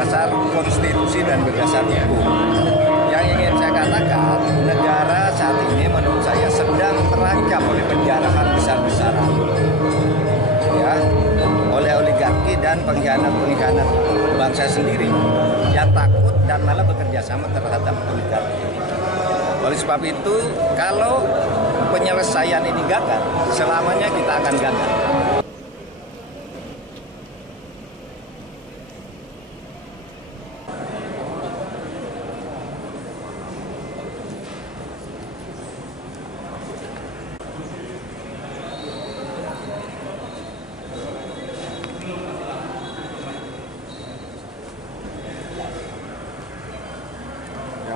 berdasar konstitusi dan berdasar hukum. Yang ingin saya katakan, negara saat ini menurut saya sedang terancam oleh penjarahan besar-besaran, ya, oleh oligarki dan pengkhianat-pengkhianat bangsa sendiri yang takut dan malah bekerja sama terhadap oligarki. Oleh sebab itu, kalau penyelesaian ini gagal, selamanya kita akan gagal.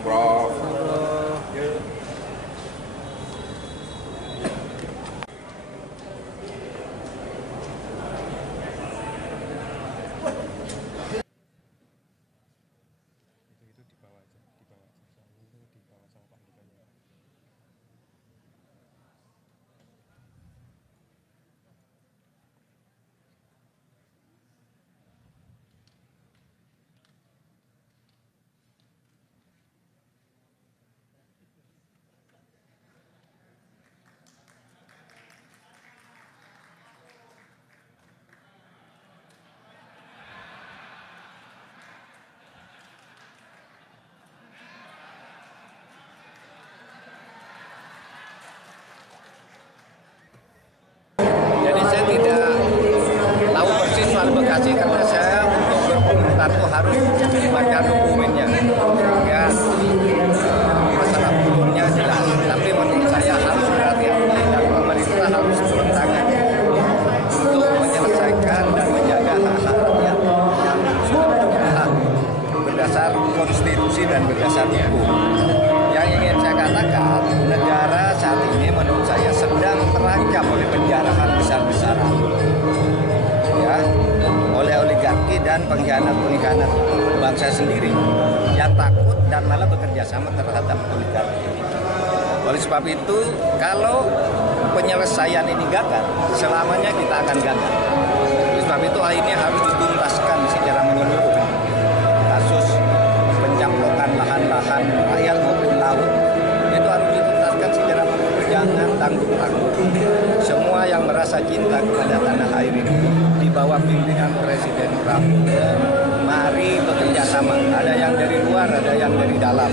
Prof. Jadi saya tidak tahu persis soal Bekasi karena saya untuk berkomentar itu harus baca dokumennya. Ya, masalah hukumnya jelas. Tapi menurut saya harus berhati-hati dan pemerintah harus turun tangan untuk menyelesaikan dan menjaga hak-hak rakyat yang sudah punya hak berdasar konstitusi dan berdasar hukum. Yang ingin saya katakan, negara saat ini menurut saya sedang terancam oleh penjarahan besar-besaran, ya, oleh oligarki dan pengkhianat-pengkhianat bangsa sendiri yang takut dan malah bekerja sama terhadap oligarki. Oleh sebab itu, kalau penyelesaian ini gagal, selamanya kita akan gagal. Oleh sebab itu, ini harus dituntaskan secara menyeluruh. Kasus pencamplokan lahan-lahan rakyat maupun laut itu harus dituntaskan secara menyeluruh, jangan tanggung-tanggung. Semua yang merasa cinta kepada tanah air ini di bawah pimpinan Presiden Prabowo, mari bekerja sama. Ada yang dari luar, ada yang dari dalam.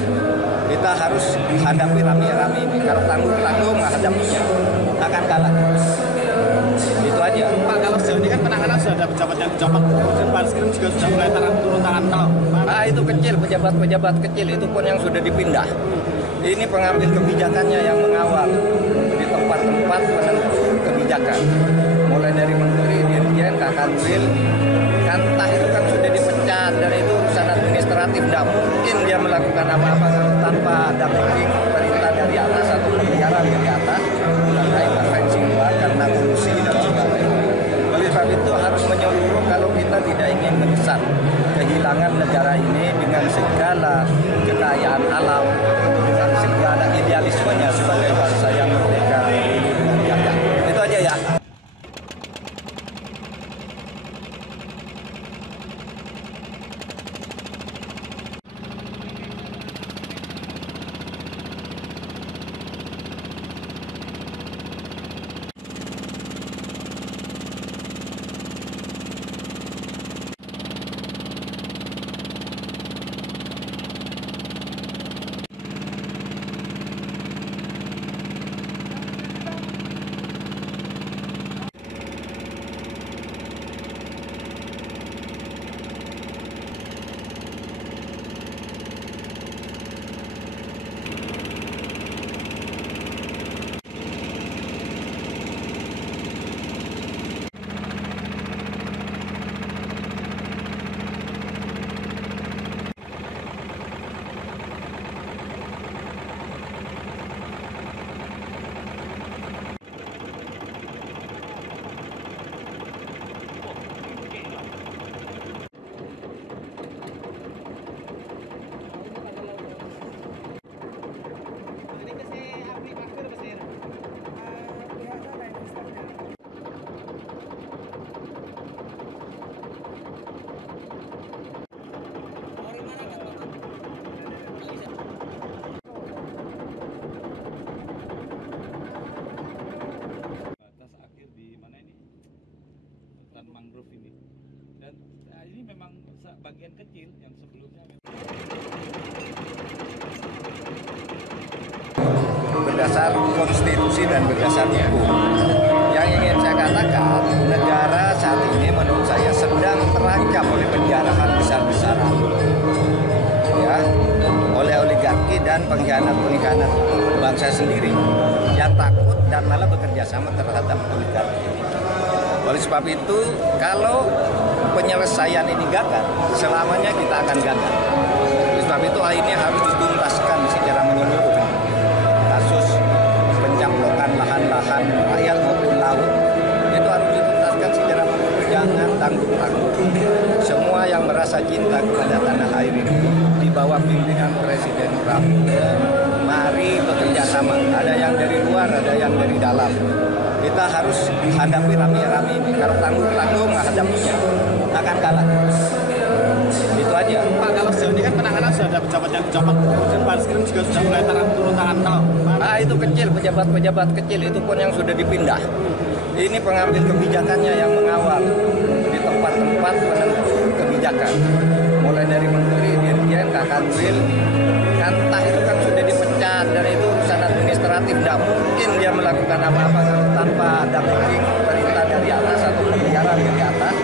Kita harus hadapi rame-rame ini. Kalau tanggung-tanggung menghadapinya akan kalah. Itu aja. Pak, kalau sejauh ini kan penanganan sudah ada pejabat yang dicopot, dan Baris Krim juga sudah mulai turun tangan. Nah, itu kecil, pejabat-pejabat kecil itu pun yang sudah dipindah. Ini pengambil kebijakannya yang mengawal di tempat-tempat penentu kebijakan. Mulai dari menteri, dirjen, kakanwil, kantah itu kan sudah dipecat dan itu urusan administratif. Tidak mungkin dia melakukan apa-apa tanpa ada perintah dari atas atau pembicaraan dari atas dan intervensi luar karena korupsi dan sebagainya. Oleh sebab itu harus menyeluruh kalau kita tidak ingin mendesak kehilangan negara ini dengan segala kekayaan alam, dengan segala idealismenya sebagai bangsa yang merdeka ini dengan gagah. Itu aja ya. bagian kecil yang sebelumnya berdasar konstitusi dan berdasar hukum. Yang ingin saya katakan, negara saat ini menurut saya sedang terancam oleh penjarahan besar-besaran, ya, oleh oligarki dan pengkhianat-pengkhianat bangsa sendiri yang takut dan malah bekerja sama terhadap oligarki. Oleh sebab itu, kalau penyelesaian ini gagal, selamanya kita akan gagal. Oleh sebab itu, hal ini harus dituntaskan secara menyeluruh. Kasus pencaplokan lahan-lahan rakyat maupun laut itu harus dituntaskan secara menyeluruh. Jangan tanggung-tanggung. Semua yang merasa cinta kepada tanah air ini di bawah pimpinan Presiden Trump, mari bekerja sama. Ada yang dari luar, ada yang dari dalam. Kita harus hadapi rame-rame ini. Kalau tanggung-tanggung menghadapinya akan kalah. Itu aja. Pak, kalau sejauh ini kan penanganan sudah ada pejabat yang dicopot, dan Baris Krim juga sudah mulai turun tangan. Kalau itu kecil, pejabat-pejabat kecil itu pun yang sudah dipindah. Ini pengambil kebijakannya yang mengawal di tempat-tempat penentu kebijakan. Mulai dari menteri, dirjen, kakanwil, kantah itu kan sudah dipecat, dan itu urusan administratif. Tidak mungkin dia melakukan apa-apa tanpa ada perintah dari atas atau pembiaran dari atas,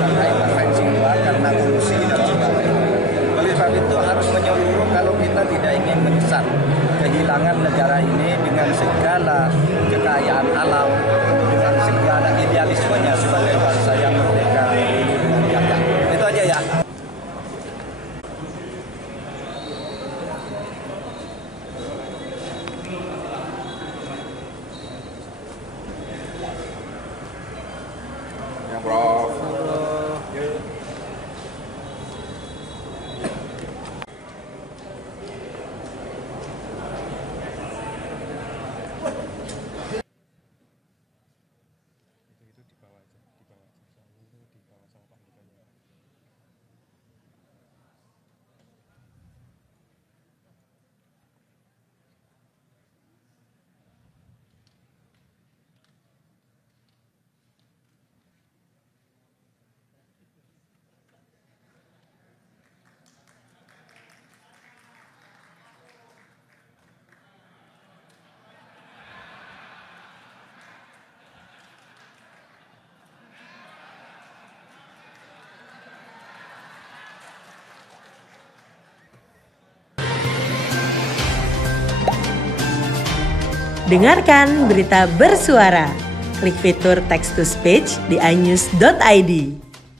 karena intervensi luar, karena kolusi dan sebagainya. Oleh sebab itu harus menyeluruh kalau kita tidak ingin menyesal kehilangan negara ini dengan segala kekayaan alam, dengan segala idealismenya sebagai bangsa yang merdeka dan jaya. Itu aja ya. Yang Prof. Dengarkan berita bersuara. Klik fitur text to speech di inews.id.